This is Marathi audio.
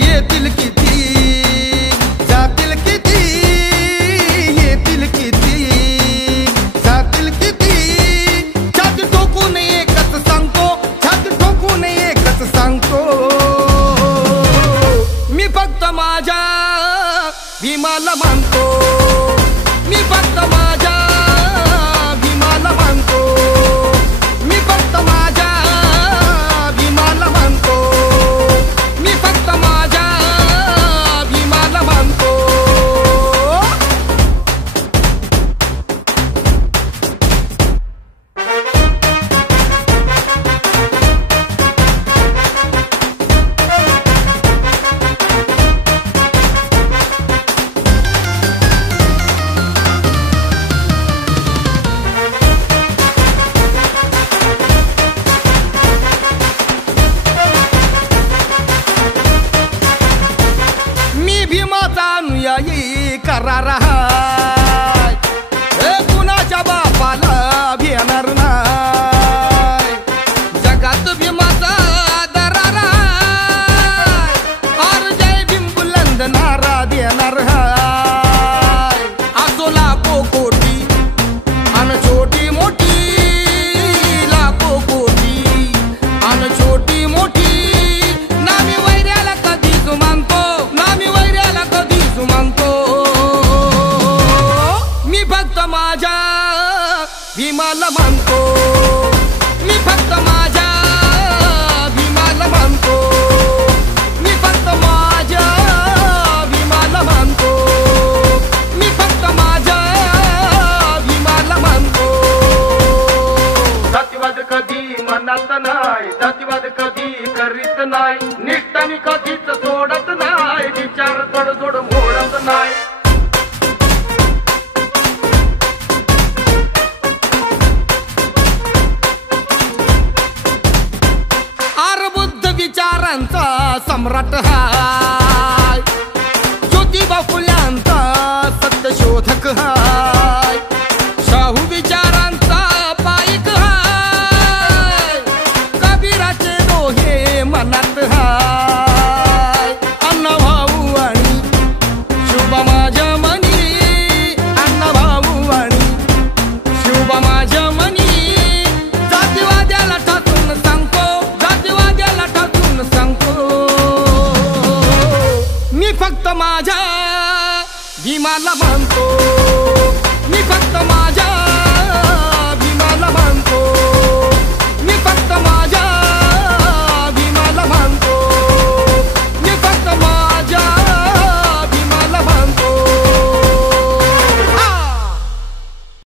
येतील किती जातील किती, येतील किती जातील किती, छाती ठोकून एकच सांगतो, छाती ठोकून एकच सांगतो, मी फक्त माझ्या भीमाला मानतो, मी फक्त माझ्या भीमाला मानतो, मी फक्त माझ्या भीमाला मानतो, मी फक्त माझ्या भीमाला मानतो. अनुयायी करार हाय, कुणाच्या बापाला भेटणार नाही, जगात भीमाचा दरार हाय, और जय भीम बुलंद नारा देणार हाय, असो लाखो कोटी अन छोटी मोठी, लाखो कोटी अन छोटी मोठी, नामी वैऱ्याला कधीच मानतो, नामी वैऱ्याला कधीच मानतो, मी फक्त माझ्या भीमाला मानतो, मी फक्त माझ्या भीमाला मानतो, मी फक्त माझ्या भीमाला मानतो, मी फक्त माझ्या भीमाला मानतो. जातीवाद कधी मनात नाही, जातीवाद कधी करीत नाही, निष्ठा मी कधीच सोडत नाही, विचार तडजोड मोडत नाही. आर बुद्ध विचारांचा सम्राट हाय, ज्योतिबा फुल्यांचा सत्यशोधक हाय, शाहू विचारांचा पाईक हाय, कबीराचे दोहे मनात हाय, अण्णाभाऊ आणि शिवबा माझ्या मनी, अण्णाभाऊ आणि शिवबा माझ्या मनी, जातीवाद्याला ठाकून सांगतो, जातीवाद्याला ठाकून सांगतो, मी फक्त माझ्या भीमाला मानतो, मी फक्त